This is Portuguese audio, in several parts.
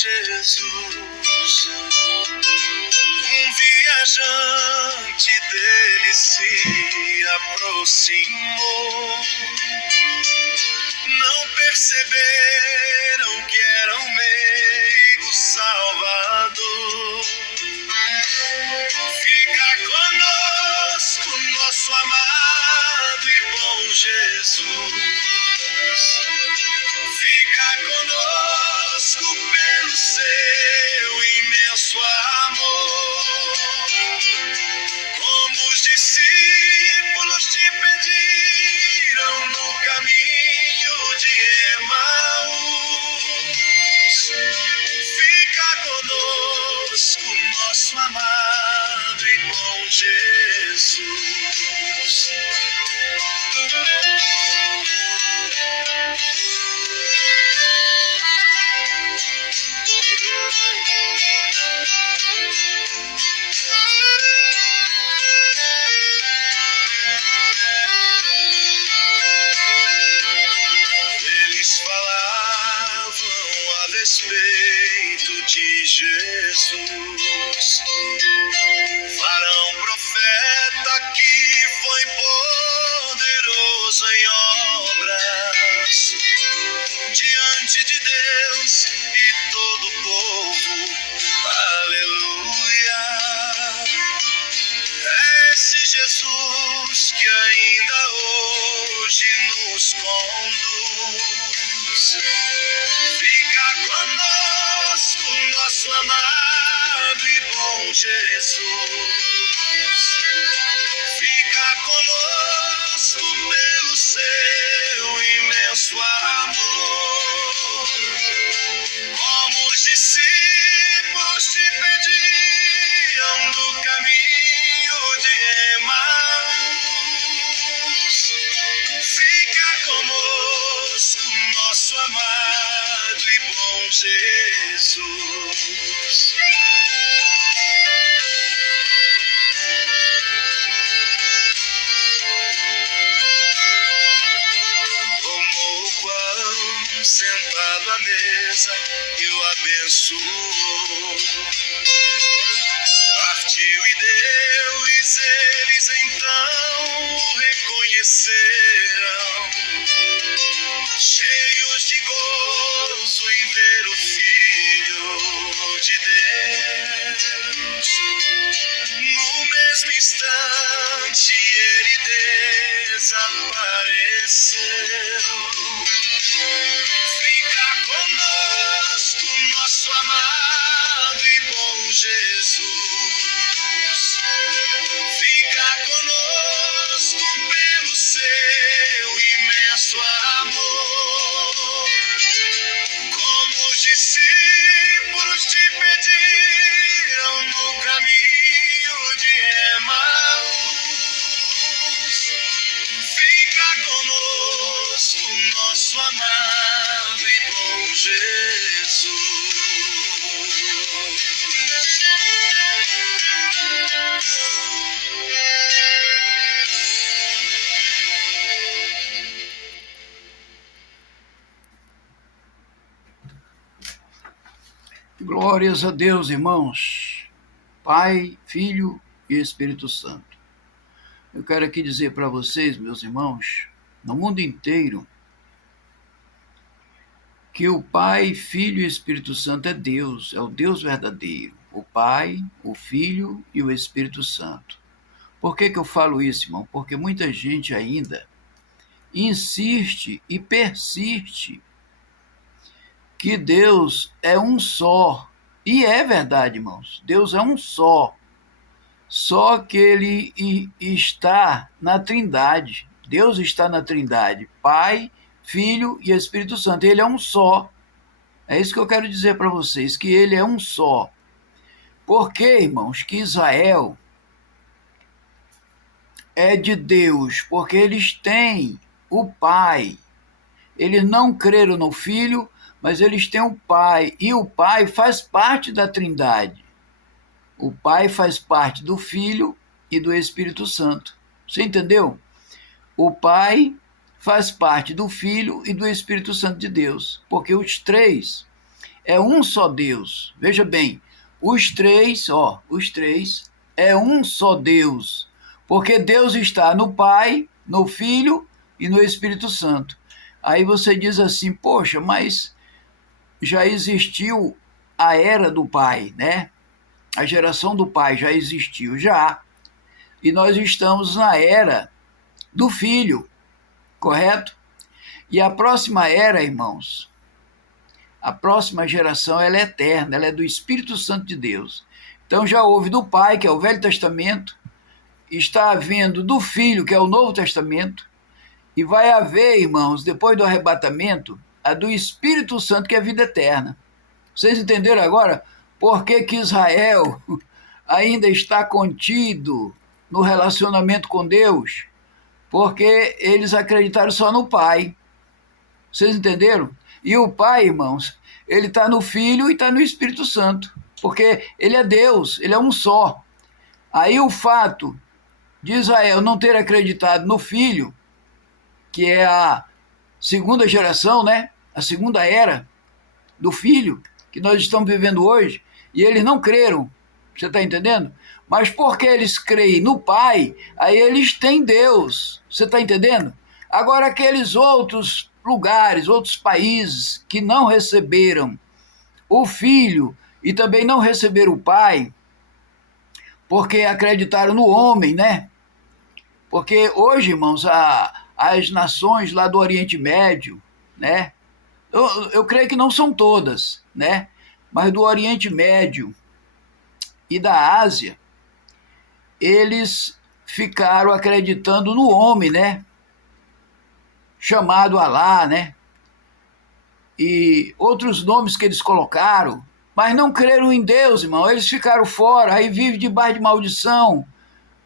Jesus. Um viajante dele se aproximou. Não perceberam que era um meigo salvador. Fica conosco, nosso amado e bom Jesus. Fica conosco pelo seu imenso amor. Como os discípulos te pediram no caminho de Emaús. Fica conosco, nosso amado e bom Jesus. Eles falavam a respeito de Jesus, varão profeta que foi poderoso em obras diante de Deus e todo o povo. Aleluia. É esse Jesus que ainda hoje nos conduz. Fica conosco, nosso amado e bom Jesus. Fica conosco pelo seu imenso amor. Como os discípulos te pediam no caminho de Emaús. Fica conosco, nosso amado e bom Jesus. Tomou o pão sentado à mesa e o abençoou. Partiu e deu-lhes, eles então o reconheceram. Cheios de gozo em ver o Filho de Deus. No mesmo instante ele desapareceu. Fica conosco, nosso amado e bom Jesus. Fica conosco pelo seu imenso amor. Como os discípulos te pediram no caminho de Emaús. Fica conosco, nosso amado e bom Jesus. Glórias a Deus, irmãos, Pai, Filho e Espírito Santo. Eu quero aqui dizer para vocês, meus irmãos, no mundo inteiro, que o Pai, Filho e Espírito Santo é Deus, é o Deus verdadeiro. O Pai, o Filho e o Espírito Santo. Por que eu falo isso, irmão? Porque muita gente ainda insiste e persiste que Deus é um só. E é verdade, irmãos. Deus é um só. Só que ele está na Trindade. Deus está na Trindade. Pai, Filho e Espírito Santo. Ele é um só. É isso que eu quero dizer para vocês, que ele é um só. Por que, irmãos, que Israel é de Deus? Porque eles têm o Pai. Eles não creram no Filho, mas eles têm o Pai, e o Pai faz parte da Trindade. O Pai faz parte do Filho e do Espírito Santo. Você entendeu? O Pai faz parte do Filho e do Espírito Santo de Deus, porque os três é um só Deus. Veja bem, os três é um só Deus, porque Deus está no Pai, no Filho e no Espírito Santo. Aí você diz assim, poxa, mas já existiu a era do Pai, né? A geração do Pai já existiu, já. E nós estamos na era do Filho, correto? E a próxima era, irmãos, a próxima geração, ela é eterna, ela é do Espírito Santo de Deus. Então já houve do Pai, que é o Velho Testamento, está havendo do Filho, que é o Novo Testamento, e vai haver, irmãos, depois do arrebatamento, a do Espírito Santo, que é a vida eterna. Vocês entenderam agora por que que Israel ainda está contido no relacionamento com Deus? Porque eles acreditaram só no Pai. Vocês entenderam? E o Pai, irmãos, ele está no Filho e está no Espírito Santo, porque ele é Deus, ele é um só. Aí o fato de Israel não ter acreditado no Filho, que é a segunda geração, né? A segunda era do Filho, que nós estamos vivendo hoje, e eles não creram, você está entendendo? Mas porque eles creem no Pai, aí eles têm Deus, você está entendendo? Agora, aqueles outros lugares, outros países que não receberam o Filho e também não receberam o Pai, porque acreditaram no homem, né? Porque hoje, irmãos, as nações lá do Oriente Médio, né? Eu creio que não são todas, né? Mas do Oriente Médio e da Ásia, eles ficaram acreditando no homem, né? Chamado Alá, né? E outros nomes que eles colocaram, mas não creram em Deus, irmão. Eles ficaram fora, aí vivem debaixo de maldição,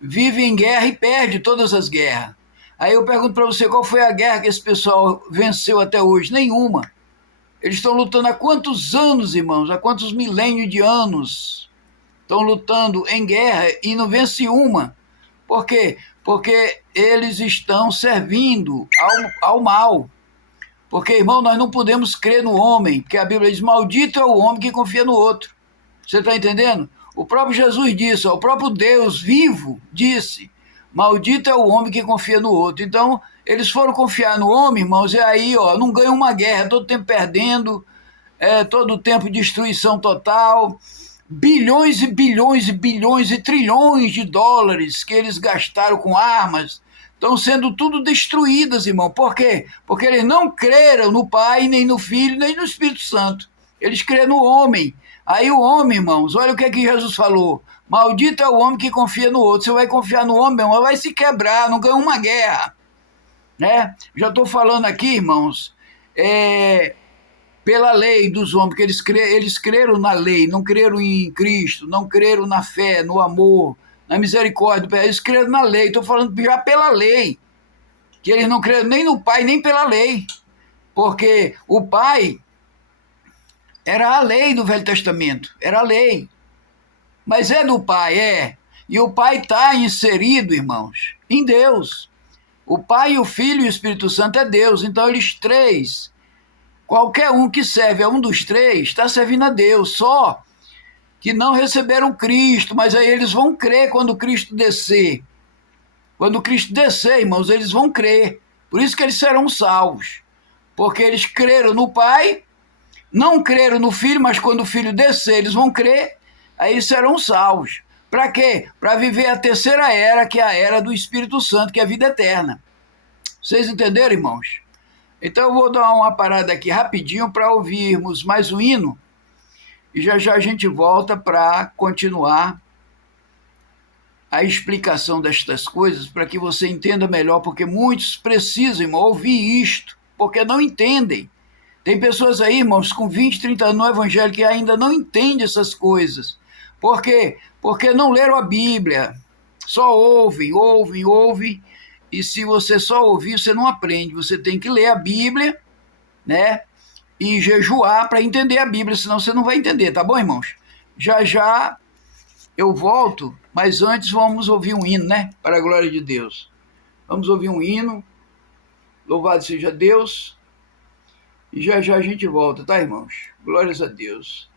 vivem em guerra e perdem todas as guerras. Aí eu pergunto para você, qual foi a guerra que esse pessoal venceu até hoje? Nenhuma. Eles estão lutando há quantos anos, irmãos? Há quantos milênios de anos? Estão lutando em guerra e não vence uma. Por quê? Porque eles estão servindo ao mal. Porque, irmão, nós não podemos crer no homem, porque a Bíblia diz, maldito é o homem que confia no outro. Você está entendendo? O próprio Jesus disse, o próprio Deus vivo disse, maldito é o homem que confia no outro. Então, eles foram confiar no homem, irmãos, e aí, não ganham uma guerra, todo tempo perdendo, todo tempo destruição total, bilhões e bilhões e bilhões e trilhões de dólares que eles gastaram com armas, estão sendo tudo destruídas, irmão. Por quê? Porque eles não creram no Pai, nem no Filho, nem no Espírito Santo. Eles creram no homem. Aí o homem, irmãos, olha o que é que Jesus falou. Maldito é o homem que confia no outro. Você vai confiar no homem, irmão, vai se quebrar, não ganha uma guerra. Né? Já estou falando aqui, irmãos, pela lei dos homens, que eles creram na lei, não creram em Cristo, não creram na fé, no amor, na misericórdia, eles creram na lei. Estou falando já pela lei, que eles não creram nem no Pai, nem pela lei, porque o Pai era a lei do Velho Testamento, era a lei, mas é do Pai, e o Pai está inserido, irmãos, em Deus. O Pai, o Filho e o Espírito Santo é Deus, então eles três, qualquer um que serve a um dos três, está servindo a Deus, só que não receberam Cristo, mas aí eles vão crer quando Cristo descer. Quando Cristo descer, irmãos, eles vão crer. Por isso que eles serão salvos. Porque eles creram no Pai, não creram no Filho, mas quando o Filho descer, eles vão crer, aí eles serão salvos. Para quê? Para viver a terceira era, que é a era do Espírito Santo, que é a vida eterna. Vocês entenderam, irmãos? Então eu vou dar uma parada aqui rapidinho para ouvirmos mais um hino, e já já a gente volta para continuar a explicação destas coisas, para que você entenda melhor, porque muitos precisam, irmão, ouvir isto, porque não entendem. Tem pessoas aí, irmãos, com 20, 30 anos no Evangelho, que ainda não entendem essas coisas. Por quê? Porque não leram a Bíblia. Só ouvem, e se você só ouvir, você não aprende. Você tem que ler a Bíblia, né? E jejuar para entender a Bíblia, senão você não vai entender, tá bom, irmãos? Já já eu volto, mas antes vamos ouvir um hino, né? Para a glória de Deus. Vamos ouvir um hino. Louvado seja Deus. E já já a gente volta, tá, irmãos? Glórias a Deus.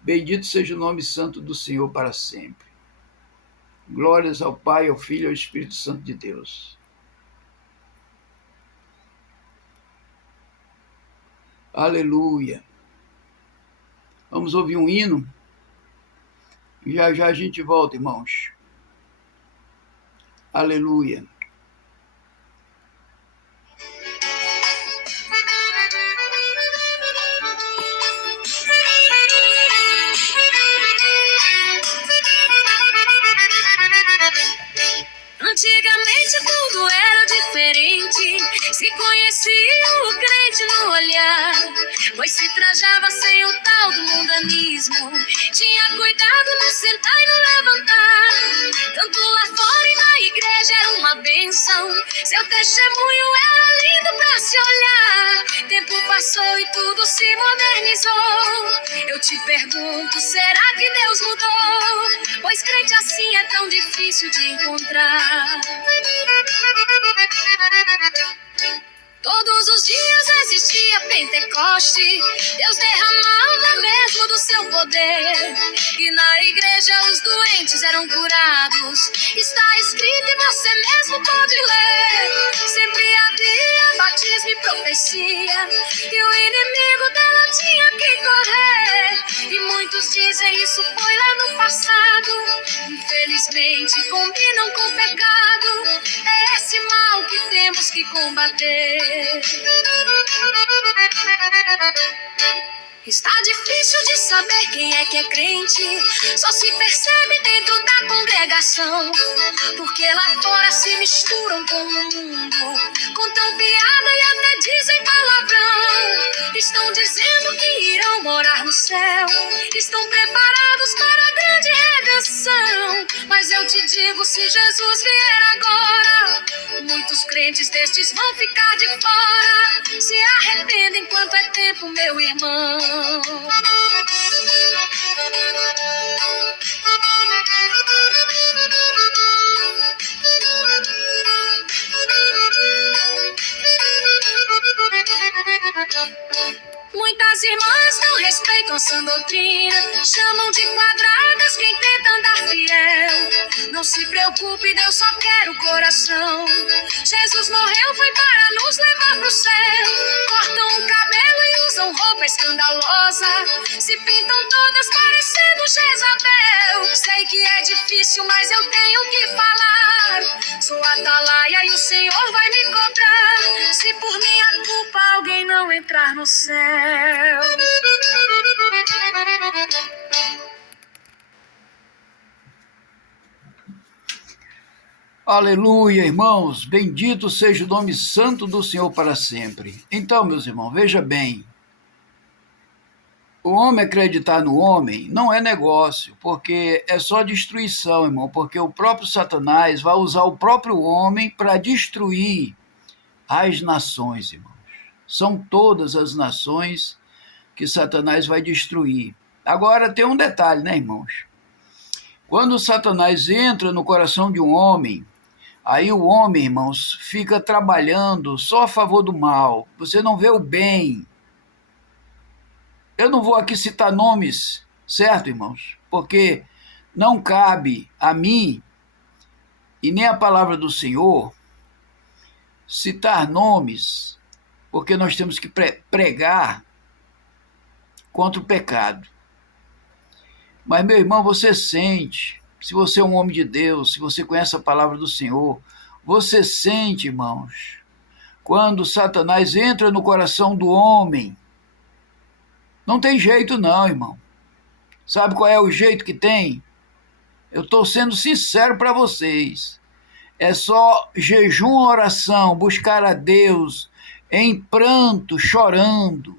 Bendito seja o nome santo do Senhor para sempre. Glórias ao Pai, ao Filho e ao Espírito Santo de Deus. Aleluia. Vamos ouvir um hino. Já já a gente volta, irmãos. Aleluia. Antigamente tudo era diferente, se conhecia o crente no olhar, pois se trajava sem o tal do mundanismo, tinha cuidado no sentar e no levantar, tanto lá fora e na igreja era uma bênção, seu testemunho era lindo pra se olhar, tempo passou e tudo se modernizou, eu te pergunto, será que Deus mudou? Pois crente assim é tão difícil de encontrar. Todos os dias existia Pentecoste, Deus derramava mesmo do seu poder, e na igreja os doentes eram curados, está escrito e você mesmo pode ler, sempre havia batismo e profecia, e o inimigo dela tinha que correr, e muitos dizem isso foi lá no passado, infelizmente combinam com o pecado, é esse mal que temos que combater. Está difícil de saber quem é que é crente, só se percebe dentro da congregação, porque lá fora se misturam com o mundo, contam piada e até dizem palavrão, estão dizendo que irão morar no céu, estão preparados para a grande redenção, mas eu te digo, se Jesus vier agora, muitos crentes destes vão ficar de fora, se arrependem enquanto é tempo, meu irmão. Muitas irmãs não respeitam a sã doutrina, chamam de quadradas quem tenta andar fiel. Não se preocupe, Deus só quer o coração. Jesus morreu foi para nos levar pro céu. Cortam o cabelo e usam roupa escandalosa, se pintam todas parecendo Jezabel. Sei que é difícil, mas eu tenho que falar. Sou atalaia e o Senhor vai me cobrar, se por minha culpa alguém não entrar no céu. Aleluia, irmãos. Bendito seja o nome santo do Senhor para sempre. Então, meus irmãos, veja bem. O homem acreditar no homem não é negócio, porque é só destruição, irmão, porque o próprio Satanás vai usar o próprio homem para destruir as nações, irmãos. São todas as nações que Satanás vai destruir. Agora tem um detalhe, né, irmãos? Quando Satanás entra no coração de um homem, aí o homem, irmãos, fica trabalhando só a favor do mal. Você não vê o bem. Eu não vou aqui citar nomes, certo, irmãos? Porque não cabe a mim e nem a palavra do Senhor citar nomes, porque nós temos que pregar contra o pecado. Mas, meu irmão, você sente, se você é um homem de Deus, se você conhece a palavra do Senhor, você sente, irmãos, quando Satanás entra no coração do homem. Não tem jeito não, irmão. Sabe qual é o jeito que tem? Eu estou sendo sincero para vocês. É só jejum, oração, buscar a Deus em pranto, chorando.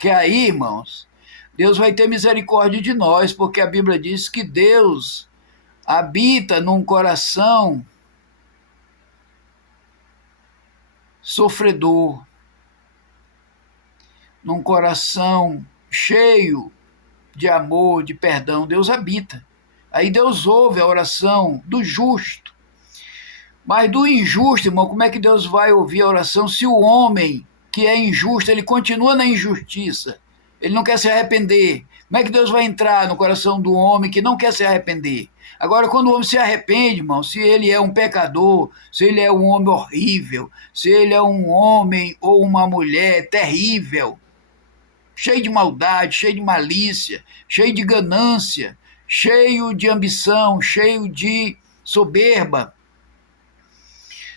Que aí, irmãos, Deus vai ter misericórdia de nós, porque a Bíblia diz que Deus habita num coração sofredor, num coração cheio de amor, de perdão. Deus habita. Aí Deus ouve a oração do justo. Mas do injusto, irmão, como é que Deus vai ouvir a oração se o homem que é injusto, ele continua na injustiça? ele não quer se arrepender. Como é que Deus vai entrar no coração do homem que não quer se arrepender? Agora, quando o homem se arrepende, irmão, se ele é um pecador, se ele é um homem horrível, se ele é um homem ou uma mulher terrível, cheio de maldade, cheio de malícia, cheio de ganância, cheio de ambição, cheio de soberba,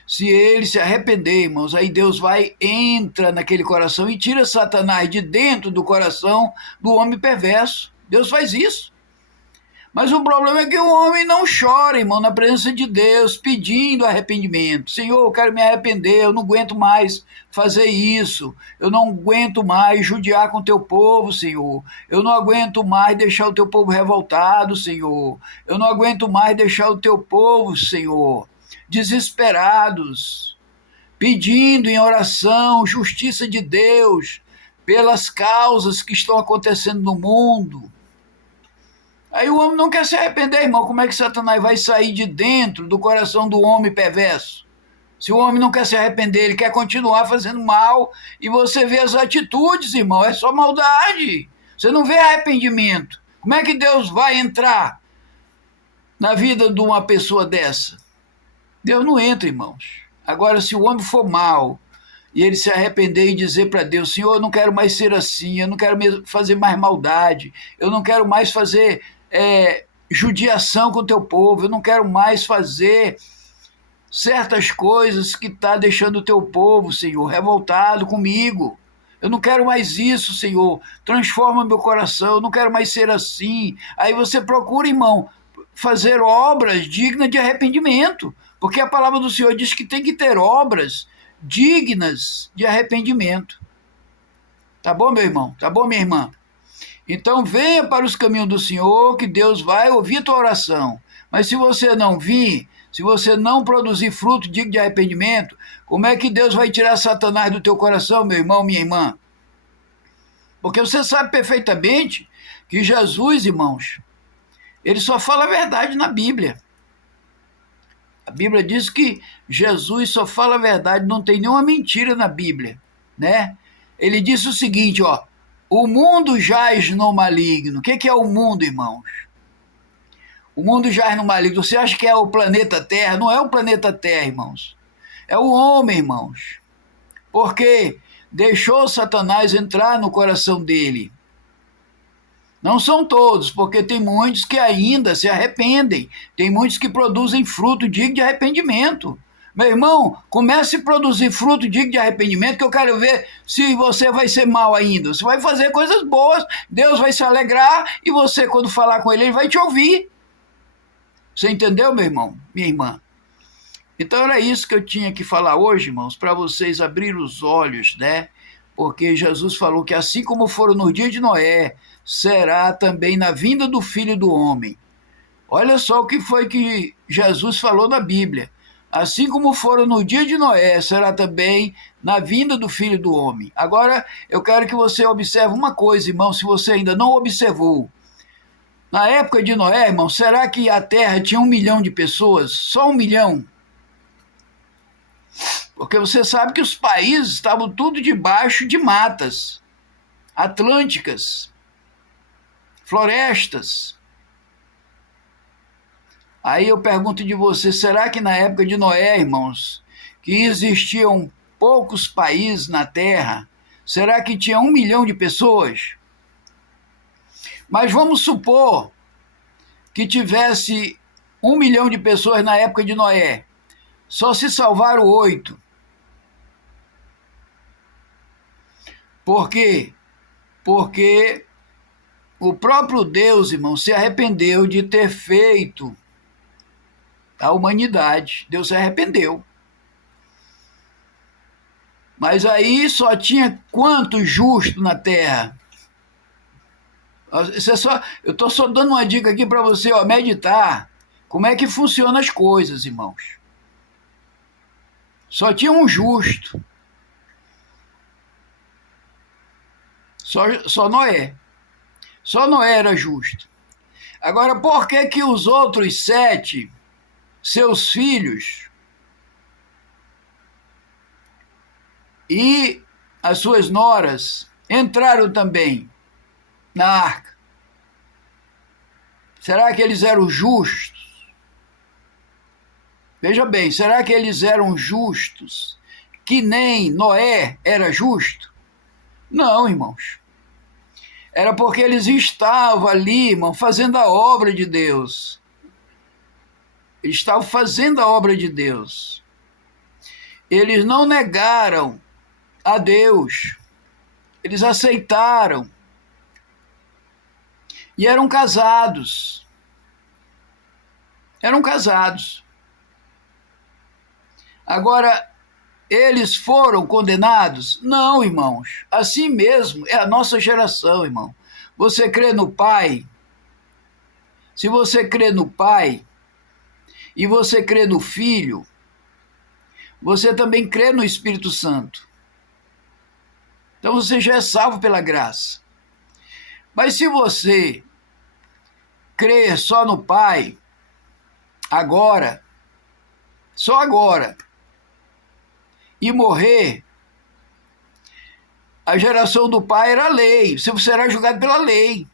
se ele se arrepender, irmãos, aí Deus entra naquele coração e tira Satanás de dentro do coração do homem perverso. Deus faz isso. Mas o problema é que o homem não chora, irmão, na presença de Deus, pedindo arrependimento. Senhor, eu quero me arrepender, eu não aguento mais fazer isso. Eu não aguento mais judiar com o teu povo, Senhor. Eu não aguento mais deixar o teu povo revoltado, Senhor. Eu não aguento mais deixar o teu povo, Senhor, desesperados, pedindo em oração justiça de Deus pelas causas que estão acontecendo no mundo. Aí o homem não quer se arrepender, irmão. Como é que Satanás vai sair de dentro do coração do homem perverso? Se o homem não quer se arrepender, ele quer continuar fazendo mal, e você vê as atitudes, irmão, é só maldade. Você não vê arrependimento. Como é que Deus vai entrar na vida de uma pessoa dessa? Deus não entra, irmãos. Agora, se o homem for mal e ele se arrepender e dizer para Deus: Senhor, eu não quero mais ser assim, eu não quero fazer mais maldade, eu não quero mais fazer judiação com o teu povo, eu não quero mais fazer certas coisas que está deixando o teu povo, Senhor, revoltado comigo. Eu não quero mais isso, Senhor. Transforma meu coração, eu não quero mais ser assim. Aí você procura, irmão, fazer obras dignas de arrependimento, porque a palavra do Senhor diz que tem que ter obras dignas de arrependimento. Tá bom, meu irmão? Tá bom, minha irmã? Então venha para os caminhos do Senhor, que Deus vai ouvir tua oração. Mas se você não vir, se você não produzir fruto digno de arrependimento, como é que Deus vai tirar Satanás do teu coração, meu irmão, minha irmã? Porque você sabe perfeitamente que Jesus, irmãos, ele só fala a verdade na Bíblia. A Bíblia diz que Jesus só fala a verdade, não tem nenhuma mentira na Bíblia, né? Ele disse o seguinte, ó: o mundo jaz no maligno. O que é o mundo, irmãos? O mundo jaz no maligno. Você acha que é o planeta Terra? Não é o planeta Terra, irmãos. É o homem, irmãos. Porque deixou Satanás entrar no coração dele. Não são todos, porque tem muitos que ainda se arrependem. Tem muitos que produzem fruto digno de arrependimento. Meu irmão, comece a produzir fruto digno de arrependimento, que eu quero ver se você vai ser mal ainda. Você vai fazer coisas boas, Deus vai se alegrar, e você, quando falar com ele, ele vai te ouvir. Você entendeu, meu irmão, minha irmã? Então era isso que eu tinha que falar hoje, irmãos, para vocês abrirem os olhos, né? Porque Jesus falou que assim como foram no dia de Noé, será também na vinda do Filho do Homem. Olha só o que foi que Jesus falou na Bíblia. Assim como foram no dia de Noé, será também na vinda do Filho do Homem. Agora, eu quero que você observe uma coisa, irmão, se você ainda não observou. Na época de Noé, irmão, será que a Terra tinha 1 milhão de pessoas? Só 1 milhão? Porque você sabe que os países estavam tudo debaixo de matas atlânticas, florestas. Aí eu pergunto de você, será que na época de Noé, irmãos, que existiam poucos países na Terra, será que tinha 1 milhão de pessoas? Mas vamos supor que tivesse 1 milhão de pessoas na época de Noé. Só se salvaram 8. Por quê? Porque o próprio Deus, irmão, se arrependeu de ter feito a humanidade. Deus se arrependeu. Mas aí só tinha quantos justos na terra? Eu estou só dando uma dica aqui para você, ó, meditar como é que funcionam as coisas, irmãos. Só tinha um justo. Só Noé. Só Noé era justo. Agora, por que que os outros 7, seus filhos e as suas noras, entraram também? na arca? Será que eles eram justos? Veja bem, será que eles eram justos que nem Noé era justo? Não, irmãos. Era porque eles estavam ali, irmão, fazendo a obra de Deus. Eles estavam fazendo a obra de Deus. Eles não negaram a Deus. Eles aceitaram. E eram casados. Eram casados. Agora, eles foram condenados? Não, irmãos. Assim mesmo é a nossa geração, irmão. Você crê no Pai? Se você crê no Pai e você crê no Filho, você também crê no Espírito Santo. Então você já é salvo pela graça. Mas se você crer só no Pai, agora, só agora, e morrer, a geração do Pai era a lei, você será julgado pela lei.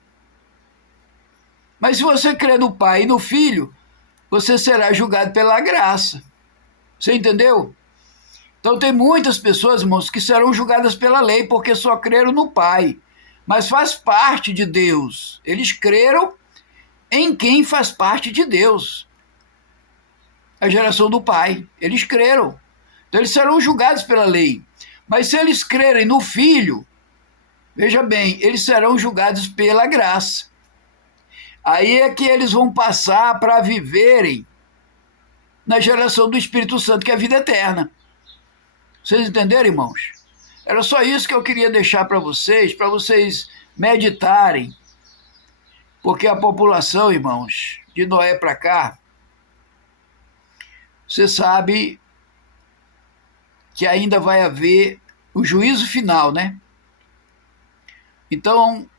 Mas se você crer no Pai e no Filho, você será julgado pela graça. Você entendeu? Então tem muitas pessoas, irmãos, que serão julgadas pela lei porque só creram no Pai. Mas faz parte de Deus. Eles creram em quem faz parte de Deus. A geração do Pai. Eles creram. Então eles serão julgados pela lei. Mas se eles crerem no Filho, veja bem, eles serão julgados pela graça. Aí é que eles vão passar para viverem na geração do Espírito Santo, que é a vida eterna. Vocês entenderam, irmãos? Era só isso que eu queria deixar para vocês meditarem. Porque a população, irmãos, de Noé para cá, você sabe que ainda vai haver o juízo final, né? Então,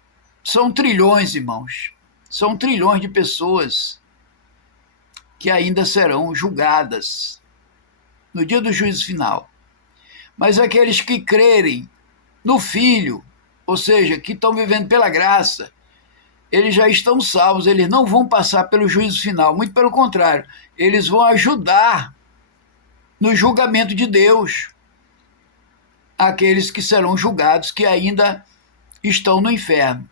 são trilhões, irmãos. São trilhões de pessoas que ainda serão julgadas no dia do juízo final. Mas aqueles que crerem no Filho, ou seja, que estão vivendo pela graça, eles já estão salvos, eles não vão passar pelo juízo final, muito pelo contrário, eles vão ajudar no julgamento de Deus aqueles que serão julgados, que ainda estão no inferno.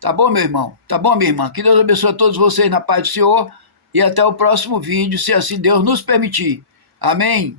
Tá bom, meu irmão? Tá bom, minha irmã? Que Deus abençoe a todos vocês na paz do Senhor e até o próximo vídeo, se assim Deus nos permitir. Amém?